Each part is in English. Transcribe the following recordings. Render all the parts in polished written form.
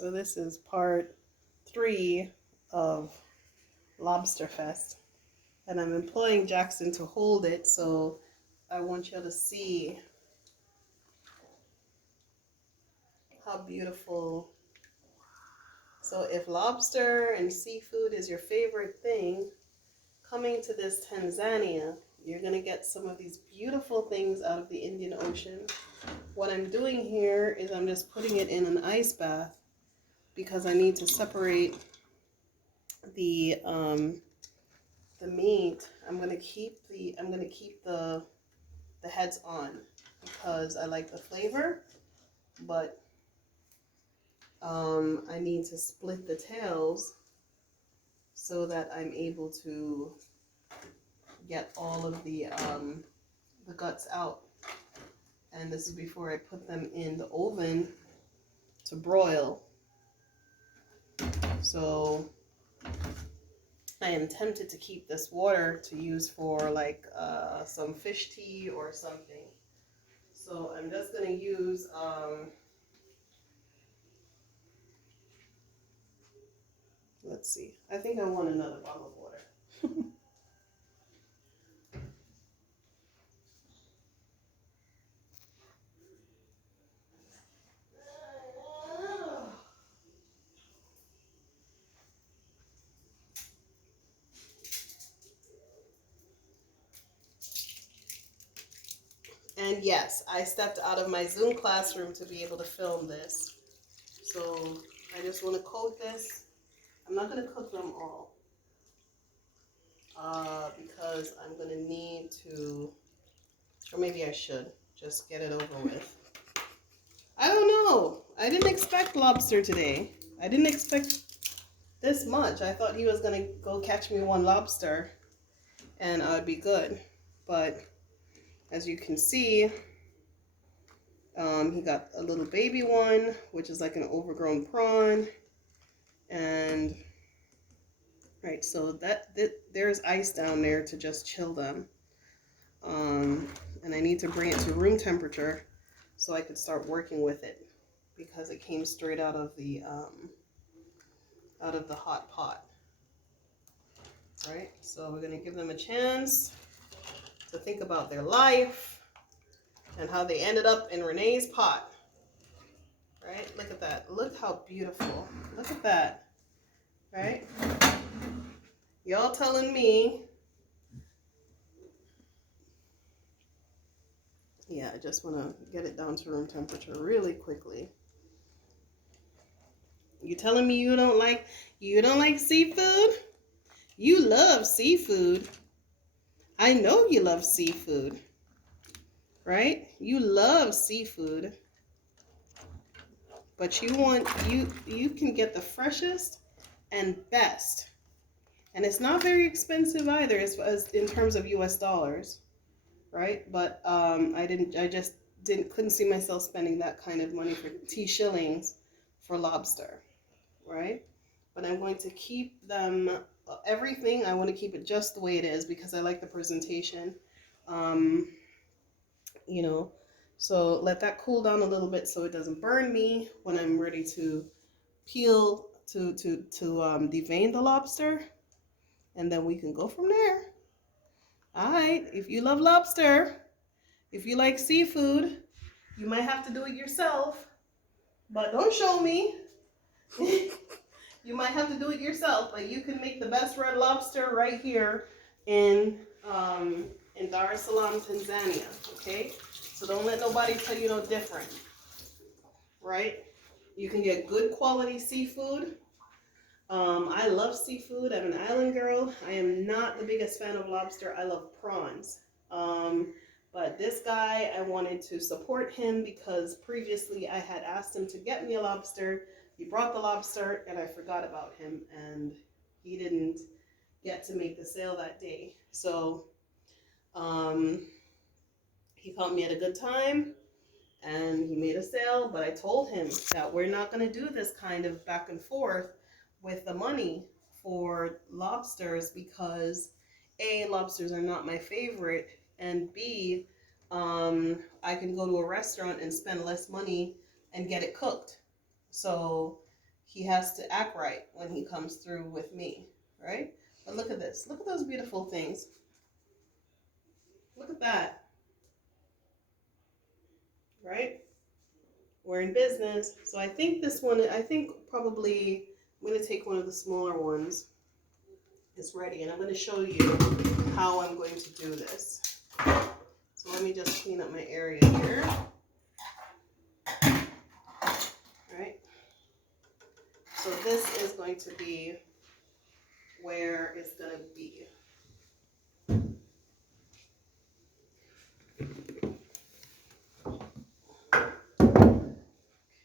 So this is part 3 of Lobster Fest. And I'm employing Jackson to hold it, so I want you to see how beautiful. So if lobster and seafood is your favorite thing, coming to this Tanzania, you're going to get some of these beautiful things out of the Indian Ocean. What I'm doing here is I'm just putting it in an ice bath because I need to separate the meat. I'm gonna keep the heads on because I like the flavor, but I need to split the tails so that I'm able to get all of the guts out. And this is before I put them in the oven to broil. So I am tempted to keep this water to use for like some fish tea or something. So I'm just going to use let's see. I think I want another bottle of water. And yes, I stepped out of my Zoom classroom to be able to film this. So I just want to coat this. I'm not going to cook them all because I'm going to need to, or maybe I should just get it over with. I don't know. I didn't expect lobster today. I didn't expect this much. I thought he was going to go catch me one lobster and I'd be good. But as you can see, he got a little baby one, which is like an overgrown prawn. And right, so there's ice down there to just chill them. And I need to bring it to room temperature so I could start working with it because it came straight out of the hot pot. Right, so we're gonna give them a chance to think about their life and how they ended up in Renee's pot. Right, look at that. Look how beautiful. Look at that. Right? Y'all telling me. Yeah, I just want to get it down to room temperature really quickly. You telling me you don't like seafood? You love seafood. I know you love seafood. Right? You love seafood. But you can get the freshest and best. And it's not very expensive either as in terms of US dollars. Right? But I just couldn't see myself spending that kind of money for T shillings for lobster. Right? But I'm going to keep them, everything, I want to keep it just the way it is because I like the presentation. You know, so let that cool down a little bit so it doesn't burn me when I'm ready to peel, to devein the lobster, and then we can go from there. All right, if you love lobster, if you like seafood, you might have to do it yourself, but don't show me. You might have to do it yourself, but you can make the best red lobster right here in Dar es Salaam, Tanzania. Okay, so don't let nobody tell you no different. Right? You can get good quality seafood. I love seafood. I'm an island girl. I am not the biggest fan of lobster. I love prawns. But this guy, I wanted to support him because previously I had asked him to get me a lobster. He brought the lobster and I forgot about him and he didn't get to make the sale that day. So he caught me at a good time and he made a sale, but I told him that we're not going to do this kind of back and forth with the money for lobsters because A, lobsters are not my favorite, and B, I can go to a restaurant and spend less money and get it cooked. So he has to act right when he comes through with me, right? But look at this. Look at those beautiful things. Look at that, right? We're in business. So I think this one, I think probably I'm going to take one of the smaller ones. It's ready, and I'm going to show you how I'm going to do this. So let me just clean up my area here. All right. So this is going to be where it's going to be.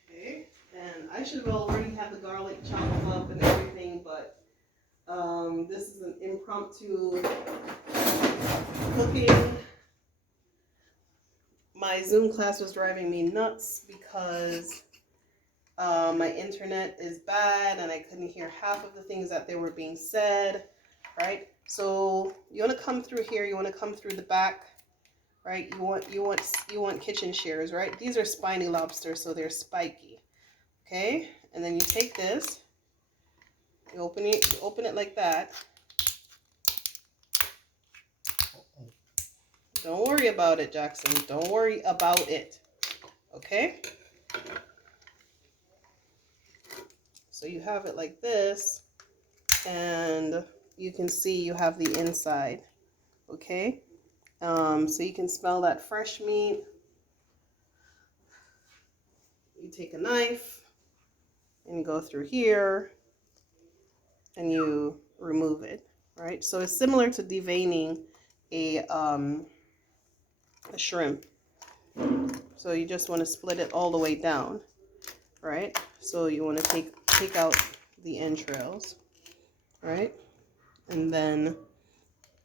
Okay, and I should already have the garlic chopped up and everything, but this is an impromptu cooking. My Zoom class was driving me nuts because my internet is bad and I couldn't hear half of the things that they were being said, right? So you want to come through here, you want to come through the back, right? You want kitchen shears, right? These are spiny lobsters, so they're spiky. Okay? And then you take this, you open it like that. Don't worry about it, Jackson. Don't worry about it. Okay? So you have it like this, and you can see you have the inside. Okay? So you can smell that fresh meat. You take a knife and you go through here and you remove it, right? So it's similar to deveining a shrimp. So you just want to split it all the way down, right? So you want to take out the entrails, right? And then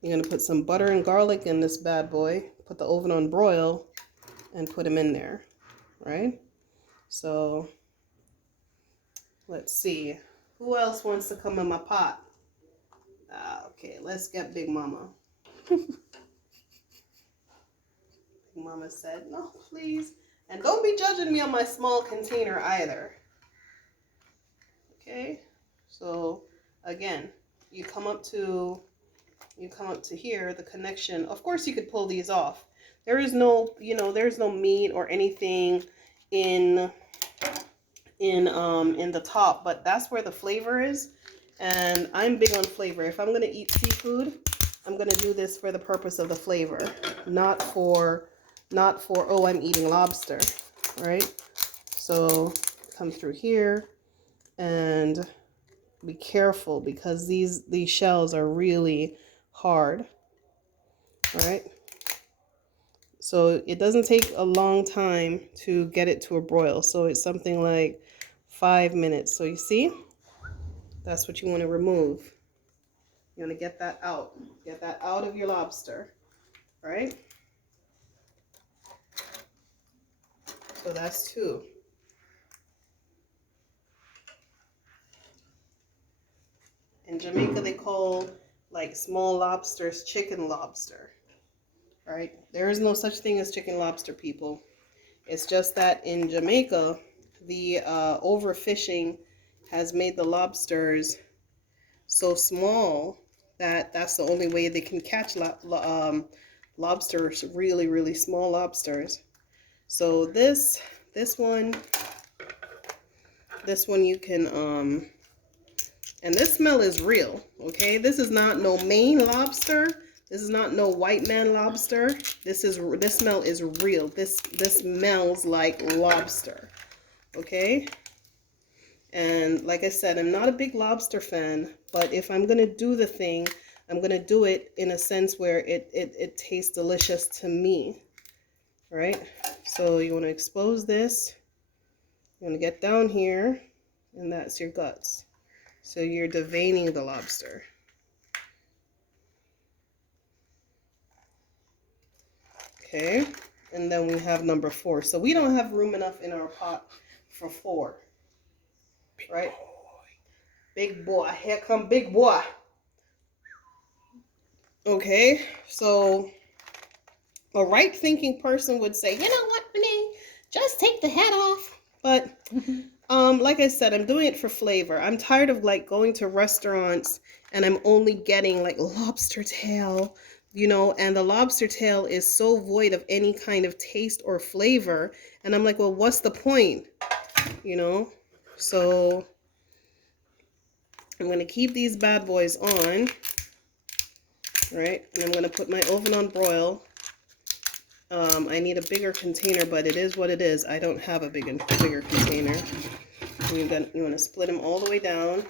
you're going to put some butter and garlic in this bad boy, put the oven on broil, and put them in there, right? So let's see. Who else wants to come in my pot? Okay, let's get Big Mama. Big Mama said, no, please. And don't be judging me on my small container either. Okay, so again, you come up to here, the connection. Of course, you could pull these off. There is no, there's no meat or anything in the top, but that's where the flavor is. And I'm big on flavor. If I'm gonna eat seafood, I'm gonna do this for the purpose of the flavor, not for oh, I'm eating lobster, right? So come through here and be careful because these shells are really hard. All right. So it doesn't take a long time to get it to a broil. So it's something like 5 minutes. So you see, that's what you want to remove. You want to get that out. Get that out of your lobster, right? So that's 2. In Jamaica, they call like small lobsters chicken lobster, right? There is no such thing as chicken lobster, people. It's just that in Jamaica, the overfishing has made the lobsters so small that that's the only way they can catch lobsters, really, really small lobsters. So this one you can, and this smell is real, okay? This is not no Maine lobster. This is not no white man lobster. This smell is real. This smells like lobster, okay? And like I said, I'm not a big lobster fan, but if I'm gonna do the thing, I'm gonna do it in a sense where it tastes delicious to me, right? So you want to expose this. You want to get down here, and that's your guts. So you're deveining the lobster. Okay, and then we have number 4. So we don't have room enough in our pot for 4, right? Big boy, here come big boy. Okay, so a right-thinking person would say, you know what, Renee, just take the head off. But Like I said, I'm doing it for flavor. I'm tired of like going to restaurants and I'm only getting like lobster tail, you know, and the lobster tail is so void of any kind of taste or flavor. And I'm like, well, what's the point? You know? So I'm gonna keep these bad boys on, right? And I'm gonna put my oven on broil. I need a bigger container, but it is what it is. I don't have a bigger container. You want to split them all the way down,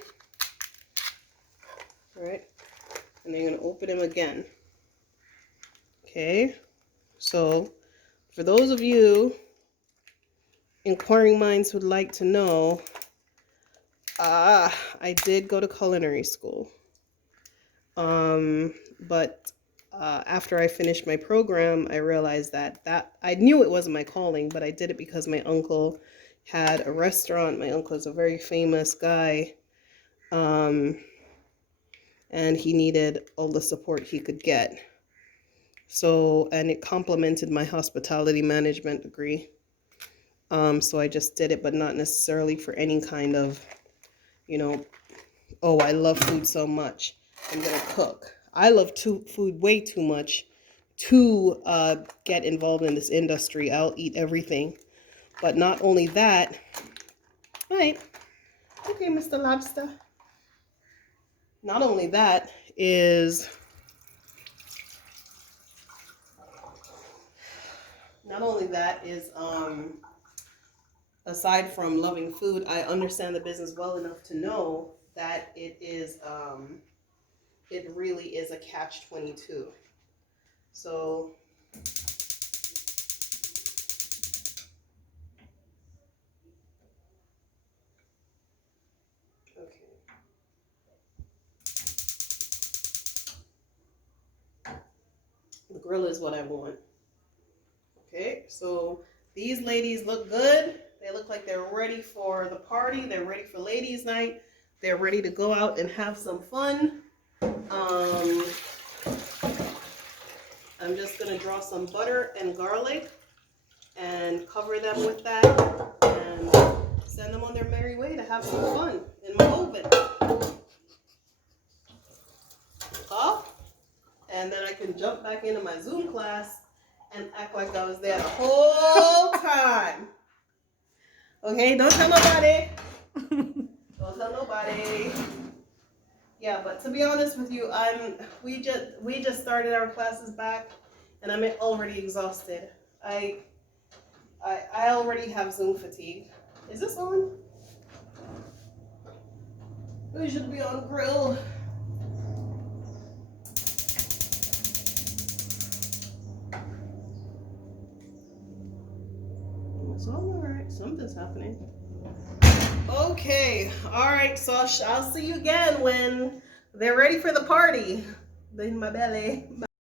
all right? And then you're going to open them again. Okay, so for those of you inquiring minds who'd like to know, I did go to culinary school. But after I finished my program, I realized that I knew it wasn't my calling, but I did it because my uncle had a restaurant. My uncle is a very famous guy, and he needed all the support he could get. So, and it complemented my hospitality management degree. So I just did it, but not necessarily for any kind of, you know, oh, I love food so much, I'm gonna cook. I love food way too much to get involved in this industry. I'll eat everything. But not only that, right? Okay, Mr. Lobster. Not only that is, aside from loving food, I understand the business well enough to know that it really is a catch-22. So okay. The grill is what I want. Okay, so these ladies look good. They look like they're ready for the party. They're ready for ladies' night. They're ready to go out and have some fun. I'm just gonna draw some butter and garlic and cover them with that and send them on their merry way to have some fun in my oven. And then I can jump back into my Zoom class and act like I was there the whole time. Okay, don't tell nobody. Don't tell nobody. Yeah, but to be honest with you, we just started our classes back, and I'm already exhausted. I already have Zoom fatigue. Is this on? We should be on grill. It's all right. Something's happening. Okay. All right. So I'll see you again when they're ready for the party. In my belly.